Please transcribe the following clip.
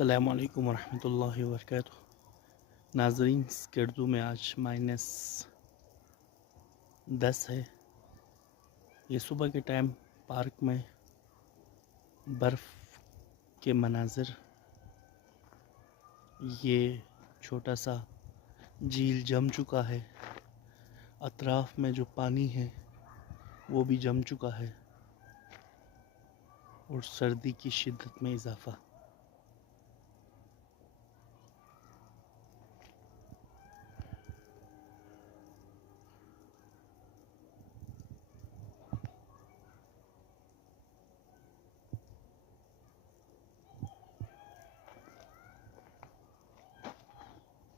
अस्सलामुअलैकुम वरहमतुल्लाहि वबरकातुहू। नाज़रीन, स्कर्दू में आज -10 है। ये सुबह के टाइम पार्क में बर्फ़ के मनाज़र, ये छोटा सा झील जम चुका है। अतराफ़ में जो पानी है वो भी जम चुका है और सर्दी की शिद्दत में इजाफ़ा।